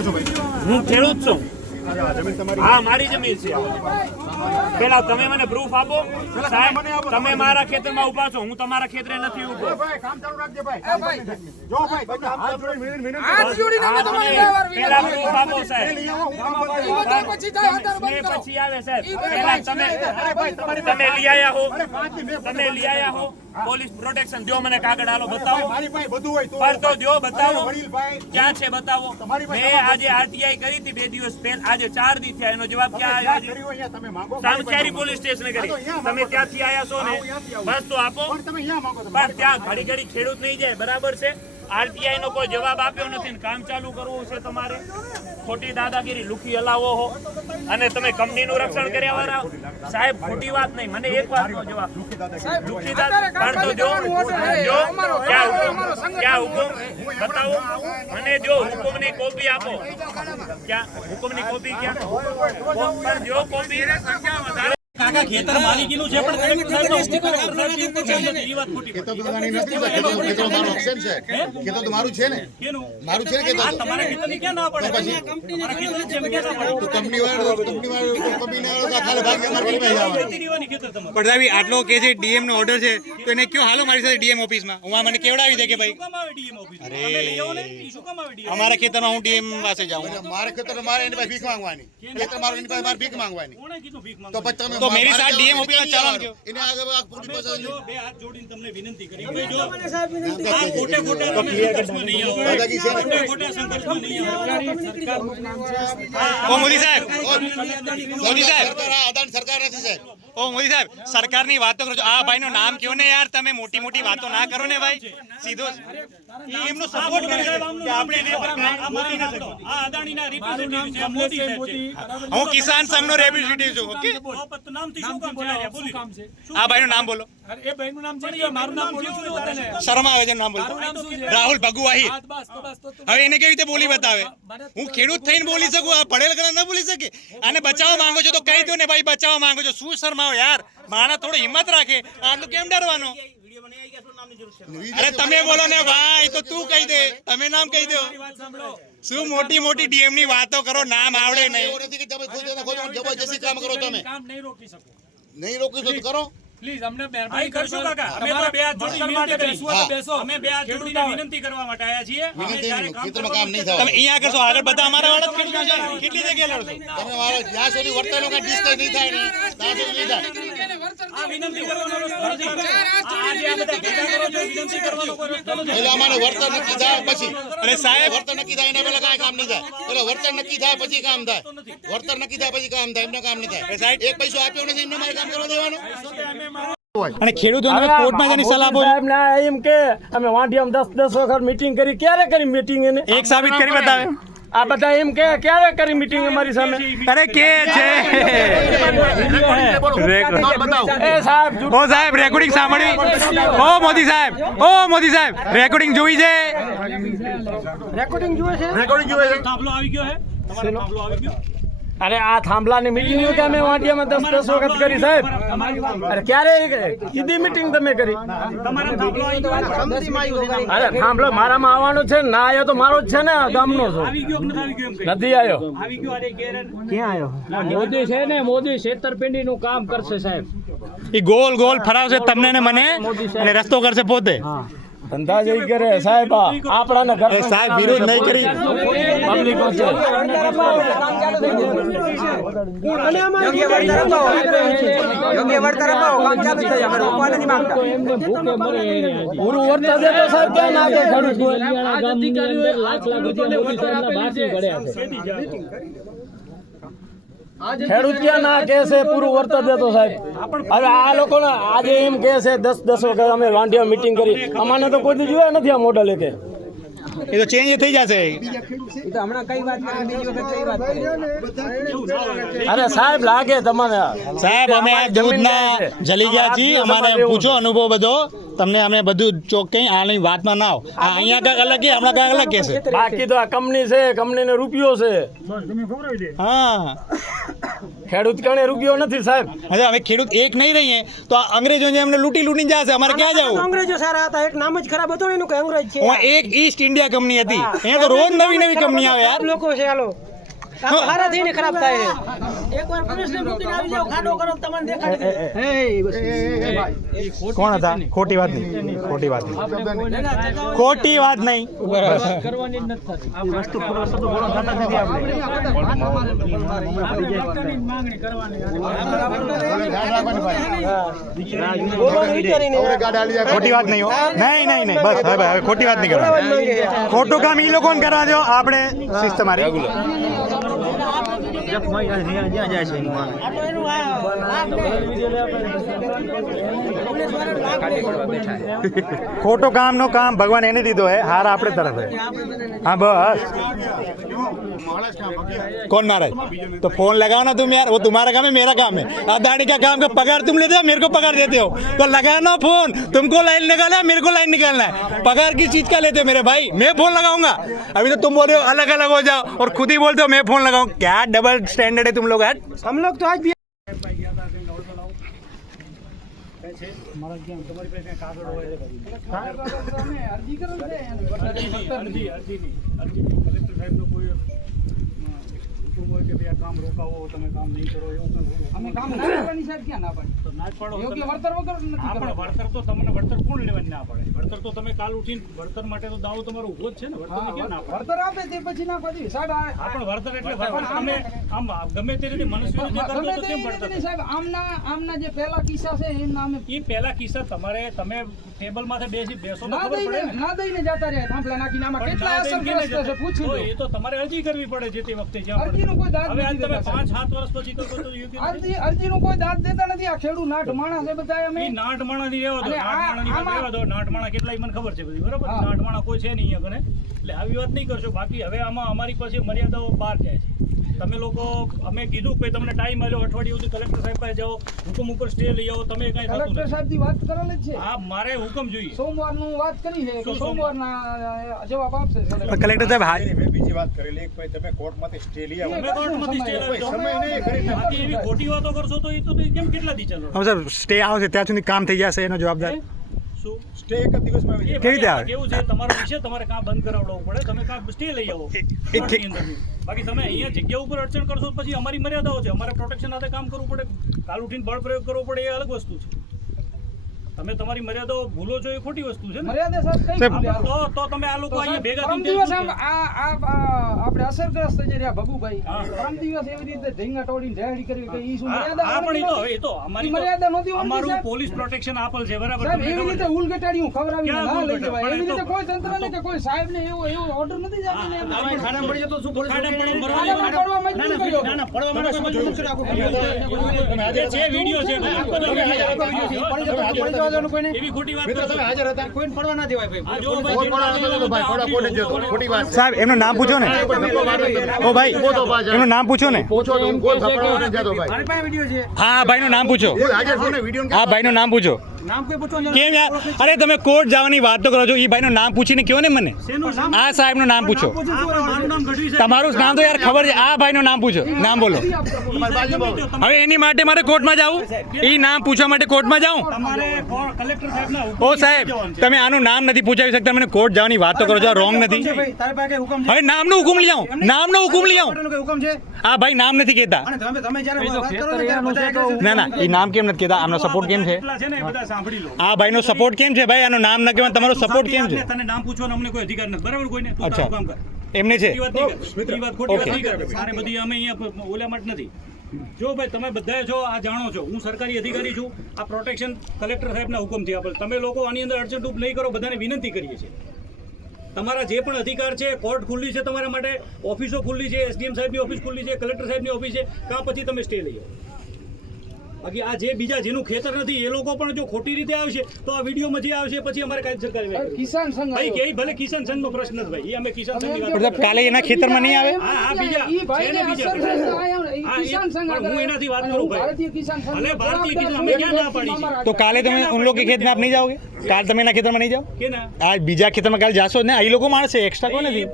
કોણ છો ભાઈ. હું ખેડૂત છું. હા મારી જમીન છે. પેલા તમે મને પ્રૂફ આપો. સાહેબ તમે મારા ખેતરમાં ઊભા છો. હું તમારા ખેતરે નથી ઊભો પેલા પ્રૂફ આપો સાહેબ. પછી આવે સાહેબ. પેલા તમે અરે ભાઈ તમારી તમે લઈ આયા હો. તમે લઈ આયા હો. પોલીસ પ્રોટેક્શન દો મને કાગળ આલો બતાવો. મારી પાસે બધું હોય તો પર દો બતાવો. વડીલ ભાઈ ક્યાં છે બતાવો. મેં આજે આરટીઆઈ કરી હતી બે દિવસ પહેલા. આજે ચાર દી થયા એનો જવાબ ક્યાં આવ્યો? તમે માંગો સામખિયારી પોલીસ સ્ટેશને કરી. તમે ત્યાંથી આયા છો ને? બસ તો આપો. પણ તમે અહીંયા માંગો તો પણ ત્યાં ઘડી ઘડી ખેડૂત નહીં જાય બરાબર છે? આરટીઆઈ નો કોઈ જવાબ આપ્યો નથી કામ ચાલુ કરવું છે તમારે. ખોટી દાદાગીરી લુખી હલાવો હો. અને તમે કંપનીનું રક્ષણ કર્યા વાળા સાહેબ ખોટી વાત નહીં. મને એક વાતનો જવાબ. લુખી દાદા પણ તો જો જો ક્યાં હુકમ? ક્યાં હુકમ? બતાવો. મને જો હુકમની કોપી આપો. ક્યાં? હુકમની કોપી ક્યાં? જો કોપી. કાકા ખેતર માલિકીનું છે પણ ખેતર તો તમારી નથી ખેતર તો ખેતર મારું ઓપ્શન છે. ખેતર તો મારું છે ને. કેનું? મારું છે ને ખેતર આ તમારા ખેતરની ક્યાં ના પડે? તમારા ખેતરની છે, ક્યાં ના પડે? તો કંપની વાળો કંપની વાળો કંપની વાળો ખાલી ભાગ અમાર પર જવાનું ખેતર સાહેબ આટલો કે છે ડીએમ નો ઓર્ડર છે તો એને કયો હાલો મારી સાથે ડીએમ ઓફિસમાં? હું આ મને કેવડાવી દે કે ભાઈ? શું કામ આવે DM ઓફિસમાં? તમે લઈ આવો ને, શું કામ આવે DM? અમારા ખેતરમાં હું ડીએમ પાસે જાઉં. મારે ખેતર મારે એની પાસે ભીખ માંગવાની. ખેતર મારો એની પાસે મારે ભીખ માંગવાની. કોણે કીધું ભીખ તો પછી તમે મેરી સાથ નથી ચાલવાનું જવાનું. એને આગળ આ તો પાસે જો બે હાથ જોડીને તમને વિનંતી કરી કે જો આ ખોટે ખોટે સંઘર્ષમાં નહીં આવો. છે ને? ખોટે ખોટે સંઘર્ષમાં નહીં આવો. ઓ મોદી સાહેબ મોદી સાહેબ સરકાર આ અદાણી સરકાર નથી સાહેબ ઓ મોદી સાહેબ સરકારની વાતો કરો છો. આ ભાઈનું નામ કયો ને યાર? તમે મોટી મોટી વાતો ના કરો ને ભાઈ. સીધો એમનો સપોર્ટ કરે છે કે આપણે એને પર કામ આ મારા નામ તો. આ અદાણીના representative છે, મોદી સાહેબ હું. કિસાન સંઘનો રેપ્રેઝેન્ટેટિવ છું ઓકે? નામથી શું કામ છે. આ ભાઈનું નામ બોલો. એ ભાઈનું નામ છે મારું નામ બોલું શરમ આવે છે નામ બોલતો રાહુલ ભગુઆહી હવે એને કેવી રીતે બોલી બતાવે? હું ખેડૂત થઈને બોલી શકું? આ પડેલ કલર ન બોલી શકે? આને બચાવવા માંગો છો તો કહી દો ને ભાઈ બચાવવા માંગો છો. શું શરમાવો યાર? માણસ થોડો હિંમત રાખે. આટલું કેમ ડરવાનો? અરે તમે બોલો ને ભાઈ તો તું કહી દે. તમે નામ કહી દો. શું મોટી મોટી ડીએમની વાતો કરો? નામ આવડે નહીં. એવું નથી કે તમે ખુદ એને ખુદ જબરજસ્તી કામ કરો તમે. કામ નહીં રોકી શકું. નહીં રોકી શકો કરો. પ્લીઝ અમને મહેરબાની કરશો કાકા. અમે તો બે હાથ જોડીને માટે બેસવા તો બેસો. અમે બે હાથ જોડીને વિનંતી કરવા માટે આયા છીએ. અમે જ્યારે કામ કામ નહીં તમે અહીંયા કરશો આગળ બધા અમારા વાળા ખેડૂતો છે. કેટલી જગ્યાએ લડશો તમે મારા જ્યાં સુધી વર્તનો કાંઈ ડિસ્કસ નહીં થાય ને. ત્યાં સુધી નહીં થાય. આ વિનંતી કરવાનો રસ્તો નથી આજે આ બધા ભેગા કરો છો વિનંતી કરવાનો કોઈ રસ્તો નથી. એટલે અમારે વર્તન નક્કી થાય પછી. અરે સાહેબ. વર્તન નક્કી થાય એના પહેલા કાંઈ કામ નહીં થાય. એટલે વર્તન નક્કી થાય પછી કામ થાય. વર્તન નક્કી થાય પછી કામ થાય. એમને કામ નહીં થાય. એક પૈસો આપ્યો નથી એમને મારે કામ કરવા દેવાનું. અને ખેડૂતોને કોર્ટમાં જવાની સલાહ આપો સાહેબ ના એમ કે અમે વાંઢિયામાં દસ દસ વખત મીટિંગ કરી. ક્યારે કરી મીટિંગ એને? એક સાબિત કરી બતાવે. આ બધા એમ કે ક્યારે કરી મીટિંગ અમારી સામે? અરે કે છે. એ સાહેબ ઓ સાહેબ રેકોર્ડિંગ સાંભળી ઓ મોદી સાહેબ ઓ મોદી સાહેબ રેકોર્ડિંગ જોઈ છે. રેકોર્ડિંગ જુએ છે? થાંભલો આવી ગયો હે. તમારો આવી ગયો? અરે આ થાંભલાની મીટિંગ કે અમે વાંટિયામાં દસ દસ વખત કરી સાહેબ. અરે ક્યારે કીધી મીટિંગ તમે કરી? અરે થાંભલો મારામાં આવવાનો છે ને આવ્યો તો મારો જ છે ને ગામનો છો. આવી ગયો કે નથી આવ્યો ગયો એમ કહી. નથી આવ્યો. આવી ગયો અરે ગેરન. મોદી છે ને મોદી છેતરપિંડી નું કામ કરશે સાહેબ. એ ગોલ ગોલ ફરાવશે તમને ને મને અને રસ્તો કરશે પોતે. ધંધા જઈ કરે સાહેબ આ આપણાને ઘર સાહેબ વિરોધ નહીં કરી. પબ્લિકો છે. પૂરું વર્તા દે તો સાહેબ ક્યાં નાખે ખેડૂત ખેડૂત ક્યાં ના કે છે પૂરું વર્તા દેતો સાહેબ. હવે આ લોકો આજે એમ કે છે દસ દસ વખત અમે વાંઢિયા મીટિંગ કરી. અમાને તો કોઈ જોયા નથી આ મોડલ કે એ તો ચેન્જ થઈ જશે. અરે સાહેબ લાગે તમને સાહેબ અમે આ દૂધના જલી ગયા છીએ અમારે પૂછો અનુભવ બધો. તમને અમે બધું ચોખ્ખી આની વાતમાં ના આવો. આ અહીંયા કાંઈક અલગ કે હમણાં કાંઈક અલગ કહેશે. બાકી તો આ કંપની છે કંપનીને રૂપિયો છે. હા. ખેડૂત કણે રૂપિયો નથી સાહેબ. અરે અમે ખેડૂત એક નહીં રહીએ તો આ અંગ્રેજો જે અમને લૂંટી લૂંટી જશે અમારે ક્યાં જવું? અંગ્રેજો સારા હતા એક નામ જ ખરાબ હતો એનું કે અંગ્રેજ છે. એક ઈસ્ટ ઇન્ડિયા કંપની હતી. અહીંયા તો રોજ નવી નવી કંપની આવે આ લોકો છે હાલો. આમ સારા થઈને ખરાબ થાય એકવાર પોલીસને મૂકીને આવી જાવ ખાડો કરો તમને દેખાડી દે કોણ હતા ખોટી વાત નહીં ખોટી વાત નહીં ખોટી વાત નહીં ખોટી વાત નહીં નહીં નહીં નહીં બસ હવે હવે ખોટી વાત નહીં કરવા ખોટું કામ એ લોકોને કરવા દો આપણે શિસ્ત મારી ખોટું કામ નો કામ ભગવાન એને દીધો હે હાર આપણે તરફ હે હા બસ कौन मारा है तो फोन लगाओ ना तुम यार वो तुम्हारा काम है मेरा काम है अदानी का काम का पगार तुम लेते हो मेरे को पगार देते हो तो लगाना फोन तुमको लाइन निकालना है मेरे को लाइन निकालना है पगार किस चीज का लेते हो मेरे भाई मैं फोन लगाऊंगा अभी तो तुम बोल रहे हो अलग अलग हो जाओ और खुद ही बोलते हो मैं फोन लगाऊं क्या डबल स्टैंडर्ड स्टैंडर्ड है तुम लोग यार हम लोग तो आज भी अर्जी करो अर्जी अर्जी अर्जी कलेक्टर साहब तो कोई હુકમ હોય કે ભાઈ આ કામ રોકાવો તમે કામ નહીં કરો એવું કંઈ અમે કામ ના કરવાની સાહેબ ક્યાં ના પડે? તો ના પડો યોગ્ય વળતર વગર નથી આપણે વળતર તો તમને વળતર કોણ લેવાની ના પડે? વળતર તો તમે કાલ ઉઠીને વળતર માટે તો દાવો તમારો ઊભો જ છે ને વળતર ક્યાં ના પડે? વળતર આપે તે પછી ના પાડી. સાહેબ આપણે વળતર એટલે તમે આમ ગમે તે રીતે મનુષ્ય ગમે તો રીતે સાહેબ આમના આમના જે પહેલા કિસ્સા છે એમના અમે એ પહેલા કિસ્સા તમારે તમે ટેબલ માથે બેસી બેસો તો ના ખબર પડે ને. ના દઈને જતા રહ્યા થાંભલા નાખીને આમાં કેટલા અસરગ્રસ્ત છે પૂછી લો. એ તો તમારે અરજી કરવી પડે જે તે વખતે જ્યાં. અરજીનું કોઈ દાદ હવે તમે દેતા પાંચ સાત વર્ષ પછી કરો તો યોગ્ય. અરજી અરજીનું કોઈ દાદ દેતા નથી. આ ખેડૂત નાટ માણસ છે બધા અમે. નાટ માણા ની રહેવા દો નાટ માણા ની રહેવા દો. નાટમાણા કેટલા ઈ મને ખબર છે બધી બરાબર? નાટ માણા કોઈ છે નહીં અહીંયા કને એટલે આવી વાત નહીં કરશો. બાકી હવે આમાં અમારી પાસે મર્યાદાઓ બહાર જાય છે. તમે લોકો અમે કીધું કે તમને ટાઈમ આવ્યો અઠવાડિયું સુધી કલેક્ટર સાહેબ પાસે જાઓ હુકમ ઉપર સ્ટે લઈ આવો તમે કઈ કલેક્ટર સાહેબની વાત કરેલ છે. હા મારે હુકમ જોઈએ. સોમવારનું વાત કરી છે કે સોમવાર? ના જવાબ આપશે કલેક્ટર સાહેબ હા. મેં બીજી વાત કરેલી એક ભાઈ તમે કોર્ટમાંથી સ્ટે લઈ આવો. તમે કોર્ટમાંથી સ્ટે લઈ આવો સમય નહીં કરી નાખો. બાકી એવી ખોટી વાતો કરશો તો એ તો કેમ કેટલા દી ચાલો હવે સર સ્ટે આવશે ત્યાં સુધી કામ થઈ જશે એનો જવાબદાર. સ્ટે એક જ દિવસમાં આવી જાય. કેવી રીતે આવે? કેવું છે તમારો વિષય તમારે કાં બંધ કરાવડાવવું પડે તમે કાં સ્ટે લઈ આવો. બાકી તમે અહીંયા જગ્યા ઉપર અડચણ કરશો પછી અમારી મર્યાદાઓ છે અમારે પ્રોટેક્શન સાથે કામ કરવું પડે કાલ ઉઠીને બળ પ્રયોગ કરવો પડે એ અલગ વસ્તુ છે તમે તમારી મર્યાદાઓ ભૂલો છો એ ખોટી વસ્તુ છે મર્યાદા સાહેબ કઈ તો તો તમે આ લોકો અહીંયા સાહેબ, ભેગા થઈ દિવસ આમ આ આ આ આપણે અસરગ્રસ્ત જે રહ્યા ભગુભાઈ. પરમ દિવસ એવી રીતે ઢીંગા તોડીને રેડી કરવી કે ઈ શું મર્યાદા હા, પણ એ તો? એ તો અમારી મર્યાદા નથી અમારું પોલીસ પ્રોટેક્શન આપલ છે બરાબર સાહેબ એવી ખબર રીતે છે? ઉલગટાડી હું ક્યાં ના લઈ જવાય. એવી રીતે કોઈ કોઈ તંત્રને કે કોઈ સાહેબને એવો એવો ઓર્ડર નથી જ ને. ખાડા પડી જતો શું પોલીસ ખાડામાં પડવા મજબૂર ના, ના, પડવા માટે રાખવું. વિડિયો છે વીડિયો છે. આખો એવી ખોટી વાત મિત્રો તમે હાજર હતા પડવા ભાઈ. ખોટી વાત. સાહેબ એમનું નામ પૂછો ને. ઓ ભાઈ એમનું નામ પૂછો ને. પૂછો હું ભાઈ. હા ભાઈનું નામ પૂછો. હા ભાઈ ને નામ પૂછો. કેમ યાર? અરે તમે કોર્ટ જવાની વાત તો કરો છો એ ભાઈનું નામ પૂછીને કહો ને મને? આ સાહેબનું નામ પૂછો. તમારું નામ તો યાર ખબર છે. આ ભાઈનું નામ પૂછો. નામ બોલો. હવે એની માટે મારે કોર્ટમાં જવું? એ નામ પૂછવા માટે કોર્ટમાં જાઉં? તમારે કોણ- કલેક્ટર સાહેબના હુકમ ઓ સાહેબ તમે આનું નામ નથી પૂછાવી શકતા મને કોર્ટ જવાની વાત તો કરો છો રોંગ નથી. તારી પાસે કઈ હુકમ હવે નામનો હુકમ લઈ આવું. નામનો હુકમ લઈ આવું. આ ભાઈ નામ નથી કહેતા. અને તમે તમે જ્યારે વાત કરો ને ના ના એ નામ કેમ નથી કહેતા? આમનો સપોર્ટ કેમ છે? સાંભળી લો. આ ભાઈનો સપોર્ટ કેમ છે ભાઈ? આનું નામ ન કહેવાય તમારો સપોર્ટ કેમ છે? તને નામ પૂછવાનો અમને કોઈ અધિકાર નથી. બરાબર કોઈને? તું તારું કામ કર. એમને છે? એ વાત ખોટી વાત નહીં કરે. સારે બધી અમે અહીંયા ઓલા માટે નથી. જો ભાઈ તમે બધા જો આ જાણો છો હું સરકારી અધિકારી છું. આ પ્રોટેક્શન કલેક્ટર સાહેબના હુકમથી આપણે તમે લોકો આની અંદર અડચણરૂપ નહીં કરો બધાને વિનંતી કરીએ છીએ. તમારા જે પણ અધિકાર છે કોર્ટ ખુલ્લી છે તમારા માટે ઓફિસો ખુલ્લી છે એસડીએમ સાહેબની ઓફિસ ખુલ્લી છે કલેક્ટર સાહેબની ઓફિસ છે કાં પછી તમે સ્ટે લઈ આવો. બાકી આ જે બીજા જેનું ખેતર નથી એ લોકો પણ જો ખોટી રીતે આવશે તો આ વિડીયોમાં જે આવશે પછી અમારે કાયદેસર કાર્યવાહી કિસાન સંઘ ભાઈ કે ભલે કિસાન સંઘનો પ્રશ્ન છે ભાઈ અમે કિસાન સંઘની વાત કાલે એના ખેતરમાં નહીં આવે હા આ બીજા. એને બીજા. કિસાન સંઘ હું એનાથી વાત કરું ભાઈ. ભારતીય કિસાન સંઘ ભલે ભારતીય કિસાન અમે ક્યાં ના પાડી તો કાલે તમે ઉન લોકો કે ખેતમાં આપ નહીં જાઓગે? કાલ તમે એના ખેતરમાં નહીં જાઓ? કે ના આ બીજા ખેતરમાં કાલ જાશો ને? આ લોકો માણસે એક્સ્ટ્રા કોઈ નથી?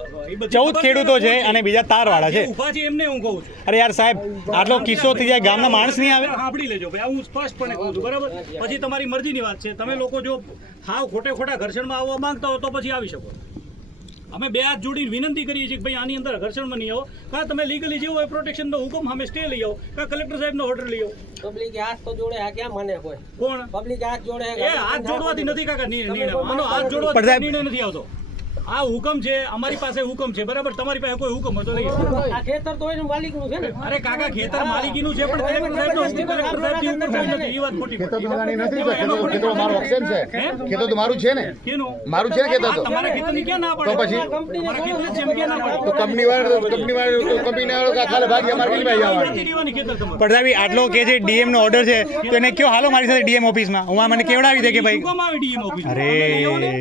ચૌદ ખેડૂતો છે અને બીજા તારવાળા છે. ઊભા છે એમને હું કહું અરે યાર સાહેબ આટલો કિસ્સો થઈ જાય ગામના માણસ નહીં આવે? સાંભળી લેજો ભાઈ હું સ્પષ્ટપણે કહું છું બરાબર? પછી તમારી મરજીની વાત છે. તમે લોકો જો હાવ ખોટે ખોટા ઘર્ષણમાં આવવા માંગતા હો તો પછી આવી શકો. અમે બે હાથ જોડીને વિનંતી કરીએ છીએ કે ભાઈ આની અંદર ઘર્ષણમાં નહીં આવો. કાં તમે લીગલી જેવો હોય પ્રોટેક્શનનો હુકમ અમે સ્ટે લઈ આવો. કાં કલેક્ટર સાહેબનો ઓર્ડર લઈ આવો. પબ્લિક હાથ તો જોડે આ ક્યાં માને કોઈ? કોણ? પબ્લિક હાથ જોડે એ હાથ જોડવાથી નથી કાકા નિર્ણય. હાથ પણ જોડવાથી નિર્ણય નથી આવતો. આ હુકમ છે અમારી પાસે હુકમ છે બરાબર? તમારી પાસે કોઈ હુકમ હતો નહીં. આ ખેતર તો એનું માલિકનું છે ને. અરે કાકા ખેતર માલિકીનું છે પણ કલેક્ટર સાહેબનો હુકમ કલેક્ટર સાહેબની ઉપર કોઈ નથી એ વાત ખોટી ખેતર તો. મારી નથી ખેતર તો- ખેતર તો મારો અક્ષેપ છે. ખેતર તો મારું છે ને. કેનું? મારું છે ને ખેતર તો. તમારા ખેતરની ક્યાં ના પડે? તો પછી? તમારા ખેતરની જેમ કે ના પડે? તો કંપની વાળા કંપની વાળા કંપની વાળો કા ખાલે ભાગી અમારે કેટલી ભાઈ ખેતર. પણ સાહેબ આટલો કે છે ડીએમ નો ઓર્ડર છે તો એને કયો હાલો મારી સાથે ડીએમ ઓફિસમાં? હું મને કેવડાવી દે કે ભાઈ? અરે. ને?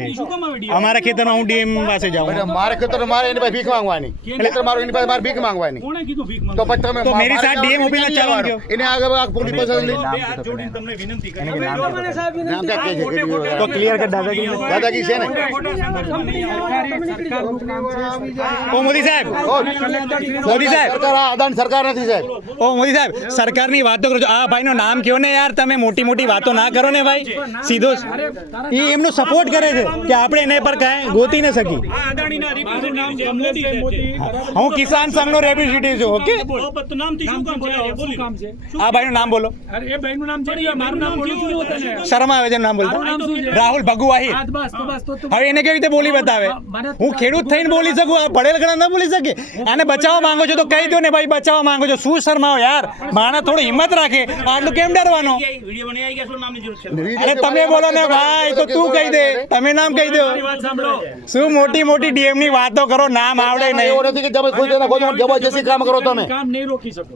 અમારા ખેતરમાં હું ડીએમ પાસે જાઉં અરે મારે ખેતર મારે એની પાસે ભીખ માંગવાની. ખેતર મારું એની પાસે મારે ભીખ માંગવાની. કોણે કીધું ભીખ તો પછી તમે તો મેરી સાથ જવાનું, ઓફિસમાં એને ચાલવાનું એને આગળ આ પોલીસ પાસે લઈ- હાથ જોડીને તમને વિનંતી કરી. મને સાહેબ વિનંતી તો ક્લિયર કર દાદાગીરી. દાદાગીરી છે. ને? ઓ મોદી સાહેબ. મોદી સાહેબ. સરકાર આદાન સરકાર નથી સાહેબ. ઓ મોદી સાહેબ સરકારની વાતો કરો છો. આ ભાઈનું નામ કયો ને યાર? તમે મોટી મોટી વાતો ના કરો ને ભાઈ. સીધો એ એમનો સપોર્ટ કરે છે કે આપણે એને પર કાંઈ ગોતી ન શકી છે. હું. કિસાન સંઘનો રેપ્રેઝેન્ટેટિવ છું ઓકે આ ભાઈનું નામ બોલો? શરમ આવે છે નામ બોલતા. રાહુલ ભગુવાહી. હવે એને કેવી રીતે બોલી બતાવે? હું ખેડૂત થઈને બોલી શકું? ભણેલ ઘણા ના બોલી શકે? આને બચાવવા માંગો છો તો કહી દો ને ભાઈ બચાવવા માંગો છો. શું શરમાવો યાર? માણસ થોડી હિંમત રાખે. આટલું કેમ ડરવાનો? અરે તમે બોલો ને ભાઈ તો તું કહી દે. તમે નામ કહી દો. શું મોટી મોટી ડીએમની વાતો કરો નામ આવડે એવું નહીં. નથી કે જબરજસ્તી કામ કરો તમે કામ નહીં રોકી શકો.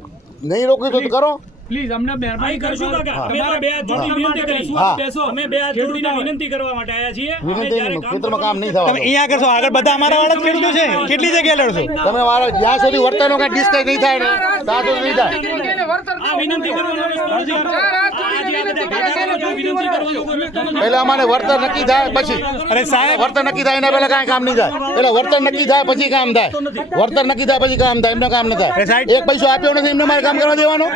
નહીં રોકી તો કરો. પ્લીઝ અમને મહેરબાની કરશું કાકા. અમે બે હાથ વિનંતી કરીશું. બેસો. અમે બે જોડીને વિનંતી કરવા માટે આવ્યા છીએ. વિનંતી જ્યારે નહીં, કામ ખેતરમાં કામ નહીં તમે અહીંયા કરશો? આગળ બધા અમારા વાળા ખેડૂતો છે. કેટલી જગ્યાએ લડશો? તમે મારા જ્યાં સુધી વર્તનો કઈ ડિસ્કસ નહીં થાય ને ત્યાં સુધી નહીં વિનંતી કરવાનો પહેલા અમારે વર્તન નક્કી થાય પછી. અરે સાહેબ. વર્તન નક્કી થાય એના પહેલા કાંઈ કામ નહીં થાય. પેલા વર્તન નક્કી થાય પછી કામ થાય. વર્તન નક્કી થાય પછી કામ થાય એમને કામ ન થાય. એક પૈસો આપ્યો નથી એમને મારે કામ કરવા દેવાનો.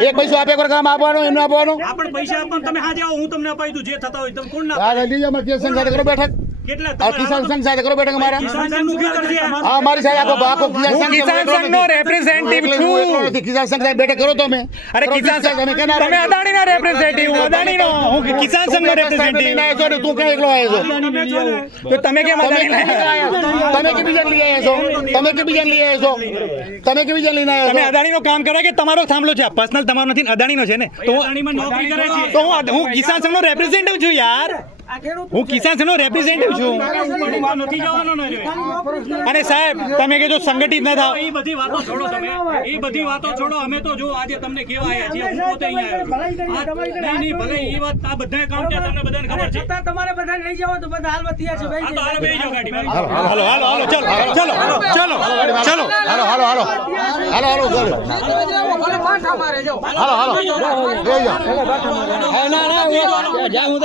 એક પૈસો આપે પર કામ આપવાનો એમને આપવાનો? આપણે પણ પૈસા આપવાનું તમે હાજે આવો હું તમને અપાઈ દઉં જે થતા હોય તમે કોણ ના આ લઈ જાઓ, અમારા કિસાન સંઘ સાથે કરો બેઠક આ કિસાન સંઘ સાથે કરો બેઠક અમારા કિસાન સંઘનું ખેતર છે હા મારી સાથે આખો આખો કિસાન સંઘ કિસાન એકલો સંઘનો નથી. representative હું એકલો- હું એકલો છું. કિસાન સંઘ સાથે બેઠક કરો તમે. અરે કિસાન discuss. તમે કેના તમે અદાણીના representative, હું અદાણીનો હું કિસાન સંઘનો તું પ્રકાશ સાહેબ લઈને representative. આવ્યો છો તું ક્યાં એકલો આવ્યો છો? તો તમે કેમ અદાણી લાયા? તમે કે બીજા લઈ આવ્યા છો? તમે કે બીજા લઈ આવ્યા છો? તમે કે બીજા લઈને આવ્યા તમે છો? અદાણીનો કામ કરે કે તમારો થાંભલો છે. પર્સનલ તમારો નથી અદાણી નો છે ને. તો અદાણીમાં નોકરી કરે છે. તો હું હું કિસાન સંઘનો રેપ્રેઝેન્ટેટિવ છું યાર. હું કિસાન સંઘનો રેપ્રેઝેન્ટેટિવ છું નથી જવાનો અને સાહેબ તમે કે જો સંગઠિત ન થાવ એ બધી વાતો છોડો તમે એ બધી વાતો છોડો અમે તો જો આજે તમને કેવા આવ્યા છીએ હું પોતે અહીંયા આવ્યો નહીં નહીં ભલે એ વાત આ બધા કાઉન્ટ તમને બધાને ખબર છે છતાં તમારે બધાને લઈ જાવ તો બધા હાલમાં તૈયાર છે ભાઈ તો હાલ બેહી જાવ ગાડીમાં હાલો હાલો હાલો ચલો ચલો ચલો ચલો હાલો હાલો હાલો હાલો હાલો ચાલો હાલો હાલો મારે જાઓ હાલો હાલો જઈ જાઓ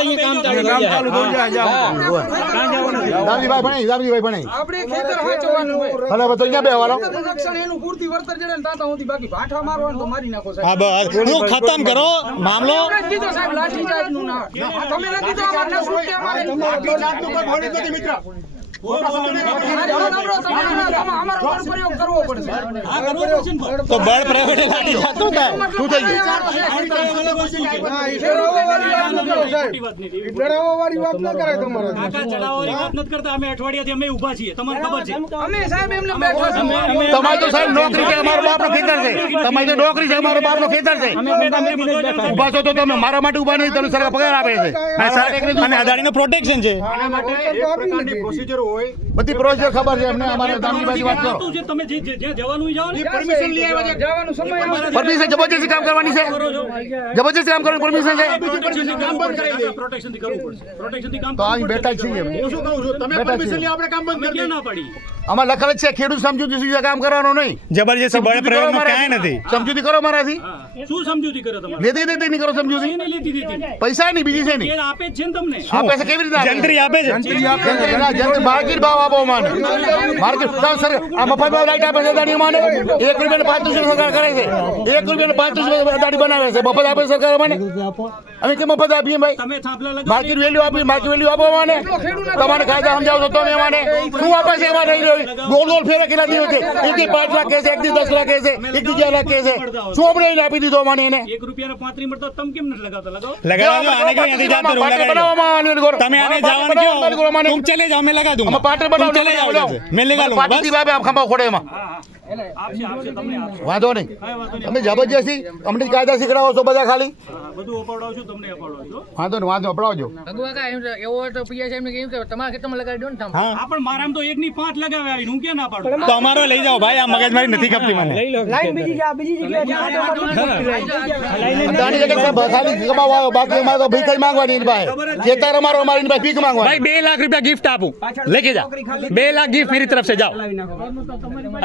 દામજીભાઈ ભણાઈ દામજીભાઈ ભણાઈ આપણે ખેતર હાચવવાનું હોય. ભલે બધો ક્યાં બેહવાનો? રક્ષણ એનું પૂરતી વળતર જડે ને તાતા સુધી બાકી ભાઠા મારવાનું તો મારી નાખો હા સાહેબ બસ હું ખતમ કરો મામલો? કીધું સાહેબ લાઠી ચાર્જનું ના. તમે નથી કીધું અમારે ના છૂટકે અમારે અમારો બળ પ્રયોગ કરવો પડશે તો બળ પ્રગટે લાઠી જાતો થાય શું થઈ ગયું વાત ન તમારે કાકા વાત નથી કરતા અમે અઠવાડિયાથી અમે ઊભા છીએ તમને ખબર છે અમે સાહેબ એમને બેઠા છે તો સાહેબ નોકરી છે અમારો બાપનો ખેતર છે તમારી તો નોકરી છે અમારો બાપનો ખેતર છે ઊભા છો તો તમે મારા માટે ઊભા નહીં તમને સરકાર પગાર આપે છે અને અદાણીનો પ્રોટેક્શન છે આના માટે એક પ્રકારની પ્રોસિજર હોય બધી પ્રોસીજર ખબર છે એમને અમારે ગામની બાજુ વાત કરો. તમે જે- જે- જ્યાં જવાનું જાવ ને. પરમિશન લઈ આવ્યા છે. જવાનો સમય પરમિશન જબરજસ્તી કામ કરવાની છે. જબરજસ્તી કામ કરવાની પરમિશન છે. કામ બંધ કરી દે. પ્રોટેક્શનથી કરવું પડશે. પ્રોટેક્શનથી કામ તો અહીં બેઠા છીએ. હું શું કહું છું? તમે પરમિશન લઈ આપણે કામ બંધ કરી ના પાડી? આમાં લખેલ છે ખેડૂત સમજૂતી સુધી કામ કરવાનો નહીં. જબરજસ્તી બળ મારાથી. ક્યાંય નથી. સમજૂતી કરો મારાથી હા. શું સમજૂતી કરે તમારે? લેતી દેતી નહીં કરો સમજૂતી. એને લેતી દેતી. પૈસા નહીં બીજી છે નહીં. આપે છે ને તમને. આપે છે કેવી રીતે આપે? છે? જંત્રી આપે જંત્રી ના, જંત્રી માર્કેટ ભાવ આપો માને માર્કેટ તો સર આ મફતમાં લાઈટ આપે છે અદાણી માને એક રૂપિયા પાંચ સરકાર કરે છે. એક રૂપિયા પાંચ અદાણી બનાવે છે. મફત આપે સરકાર મને અમે કે મફત આપીએ ભાઈ? તમે થાંભલા લગાવી. માર્કેટ વેલ્યુ આપી માર્કેટ વેલ્યુ આપો માને તમારે કાયદા સમજાવો તો તમે માને શું આપે છે એમાં નહીં રહ્યો ગોળ ગોળ ફેરા કેટલા દિવસ? છે એક દી પાંચ લાખ કહે છે એક દી દસ લાખ કહે છે એક દી ચાર લાખ કહે છે. શું આપણે આપી દીધો મને એને. એક રૂપિયાનો પાંત્રી મળતો તમ કેમ નથી લગાવતા? લગાવો. લગાવો આને કઈ નથી જાતો બનાવવામાં આને કરો તમે આને જવાનું કયો તુમ ચલે જાઓ મે લગા દઉં અમે પાટે બનાવ ચલે જાઓ મે લગા લઉં પાટી દીવા આપ ખંભા ખોડે એમાં. વાંધો નહીં. અમે જબરજસ્તી અમને કાયદા શીખડાવો છો બધા ખાલી? વાંધો નહીં વાંધો અપડાવજો એવો તો પીએસઆઈ એમને કેમ કે તમારા ખેતરમાં લગાડી દો ને હા. પણ મારા તો એક ની પાંચ લગાવે આવી હું ક્યાં ના પાડું? તો લઈ જાઓ ભાઈ આ મગજમારી નથી ખપતી મને. લઈ લો લાઈન બીજી જા બીજી જગ્યાએ દાણી ખાલી કમાવા બાકી અમારે તો ભીખ માંગવાની ભાઈ. ખેતર અમારો મારી ભાઈ ભીખ માંગવા ભાઈ બે લાખ રૂપિયા ગિફ્ટ આપું. લેખી જા. બે લાખ ગિફ્ટ મેરી તરફ સે જાઓ.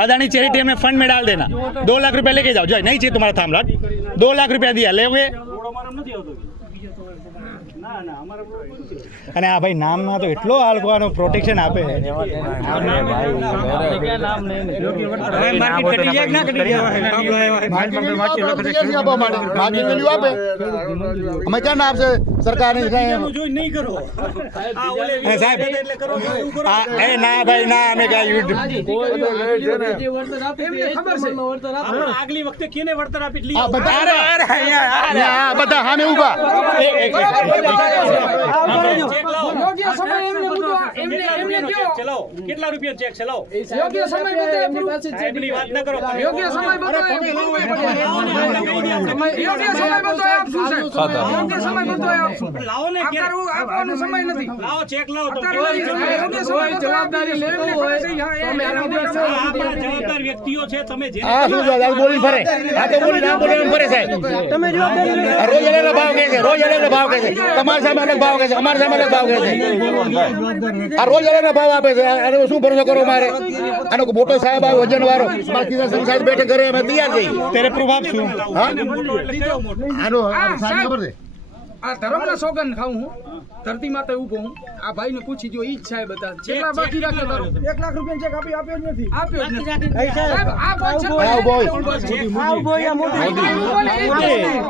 અદાણી ચેરી चैरिटी में फंड में डाल देना दो लाख रुपया लेके जाओ जो नहीं चाहिए तुम्हारा थामलाट दो लाख रुपया दिया लेगे રોડ અને આ ભાઈ નામમાં તો એટલો આ લોકો પ્રોટેક્શન આપે. અમે ક્યાં ના આપશે? સરકાર સાહેબ. એટલે કરો છો, એવું કરો? આ એ ના ભાઈ ના અમે કાંઈ યુદ્ધ આગલી વખતે કેને વળતર આપી. બધા સામે લાવો. યોગ્ય સમય એમને મુદ્દો એમને એમને કયો? ચલાવો? કેટલા રૂપિયા ચેક ચલાવો? યોગ્ય સમય બતાવે એમની પાસે સાહેબની વાત ન કરો. યોગ્ય સમય બતાવે. યોગ્ય સમય બતાવે આપશું સાહેબ. યોગ્ય સમય બતાવે આપશું. લાવો ને અત્યારે આપવાનો સમય નથી. લાવો ચેક લાવો તો યોગ્ય સમય જવાબદારી લે એમને ખબર છે હા, એ એના ઉપર આ આપણા જવાબદાર વ્યક્તિઓ છે તમે જેને આ શું છે? આ ફરે. આ તો બોલીને આ બોલીને ફરે સાહેબ. તમે જવાબદારી રોજ અલગ ભાવ કહે છે રોજ અલગ ભાવ કહે છે. તમારી સામે અલગ ભાવ કહે છે. અમારી સામે અલગ ભાવ કહે છે? આ રોજ અલગ ભાવ આપે છે. અને શું ભરોસો કરો મારે? આનો મોટો સાહેબ આવે વજન વાળો. મારા કિશન સિંહ સાહેબ બેઠે ઘરે અમે તૈયાર જઈએ તેરે પ્રૂફ આપશું. હા? આનો સાહેબ ખબર છે? આ ધર્મના સોગંદ ખાઉં હું. ધરતી માતા ઊભો હું. આ ભાઈને પૂછી જો ઈ જ સાહેબ હતા. કેટલા બાકી રાખે તારો. એક લાખ રૂપિયા ચેક આપી આપ્યો જ નથી. આપ્યો જ નથી. સાહેબ આ પાંચ છ આ ઊભો હોય.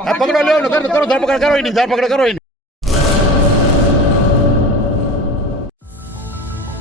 આ પકડો કરો કરો ધરપકડ કરો એની ધરપકડ કરો